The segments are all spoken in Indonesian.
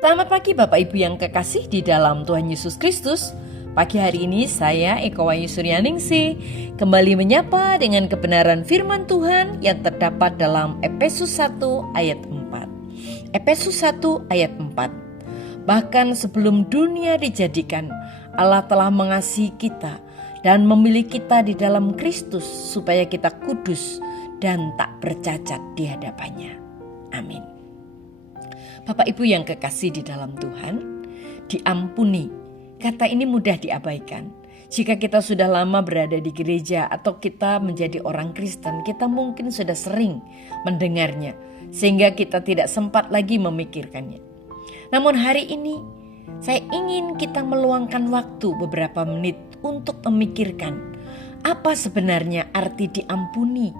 Selamat pagi Bapak Ibu yang kekasih di dalam Tuhan Yesus Kristus. Pagi hari ini saya Eko Wahyu Suryaningsih kembali menyapa dengan kebenaran firman Tuhan yang terdapat dalam Efesus 1 ayat 4. Efesus 1 ayat 4. Bahkan sebelum dunia dijadikan, Allah telah mengasihi kita dan memilih kita di dalam Kristus supaya kita kudus dan tak bercacat di hadapannya. Amin. Bapak Ibu yang kekasih di dalam Tuhan, diampuni. Kata ini mudah diabaikan. Jika kita sudah lama berada di gereja atau kita menjadi orang Kristen, kita mungkin sudah sering mendengarnya sehingga kita tidak sempat lagi memikirkannya. Namun hari ini saya ingin kita meluangkan waktu beberapa menit untuk memikirkan apa sebenarnya arti diampuni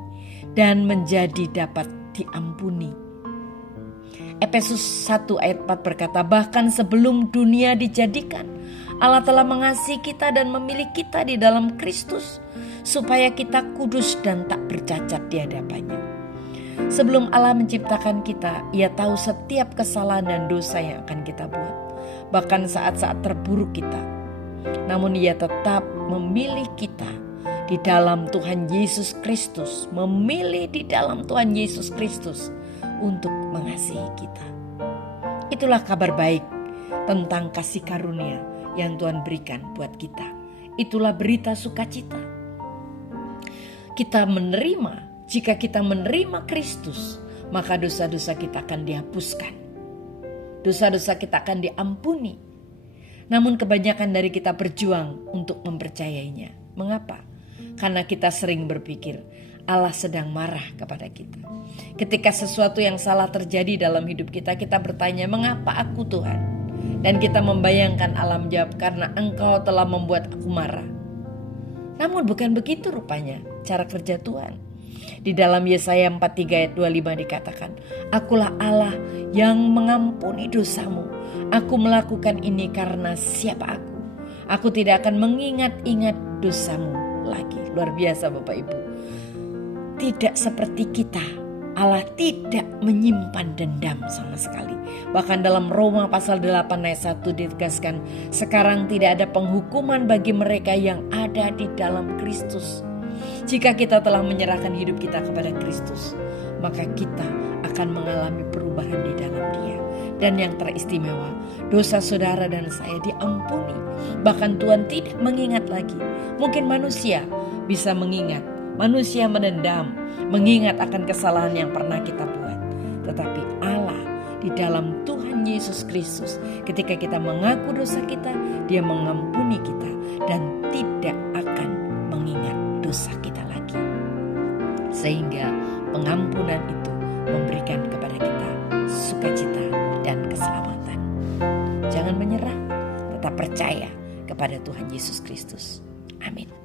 dan menjadi dapat diampuni. Efesus 1 ayat 4 berkata, bahkan sebelum dunia dijadikan, Allah telah mengasihi kita dan memilih kita di dalam Kristus supaya kita kudus dan tak bercacat di hadapannya. Sebelum Allah menciptakan kita, Ia tahu setiap kesalahan dan dosa yang akan kita buat, bahkan saat-saat terburuk kita. Namun Ia tetap memilih kita di dalam Tuhan Yesus Kristus, memilih di dalam Tuhan Yesus Kristus untuk mengasihi kita. Itulah kabar baik tentang kasih karunia yang Tuhan berikan buat kita. Itulah berita sukacita. Kita menerima, jika kita menerima Kristus, maka dosa-dosa kita akan dihapuskan. Dosa-dosa kita akan diampuni. Namun kebanyakan dari kita berjuang untuk mempercayainya. Mengapa? Karena kita sering berpikir Allah sedang marah kepada kita. Ketika sesuatu yang salah terjadi dalam hidup kita, kita bertanya, mengapa aku Tuhan? Dan kita membayangkan Allah menjawab, karena Engkau telah membuat aku marah. Namun bukan begitu rupanya cara kerja Tuhan. Di dalam Yesaya 43 ayat 25 dikatakan, akulah Allah yang mengampuni dosamu. Aku melakukan ini karena siapa aku? Aku tidak akan mengingat-ingat dosamu lagi. Luar biasa Bapak Ibu. Tidak seperti kita, Allah tidak menyimpan dendam sama sekali. Bahkan dalam Roma pasal 8 ayat 1 ditegaskan, sekarang tidak ada penghukuman bagi mereka yang ada di dalam Kristus. Jika kita telah menyerahkan hidup kita kepada Kristus, maka kita akan mengalami perubahan di dalam Dia. Dan yang teristimewa, dosa saudara dan saya diampuni. Bahkan Tuhan tidak mengingat lagi. Mungkin manusia bisa mengingat, manusia menendam, mengingat akan kesalahan yang pernah kita buat. Tetapi Allah di dalam Tuhan Yesus Kristus, ketika kita mengaku dosa kita, Dia mengampuni kita dan tidak akan mengingat dosa kita lagi. Sehingga pengampunan itu memberikan kepada kita sukacita dan keselamatan. Jangan menyerah, tetap percaya kepada Tuhan Yesus Kristus. Amin.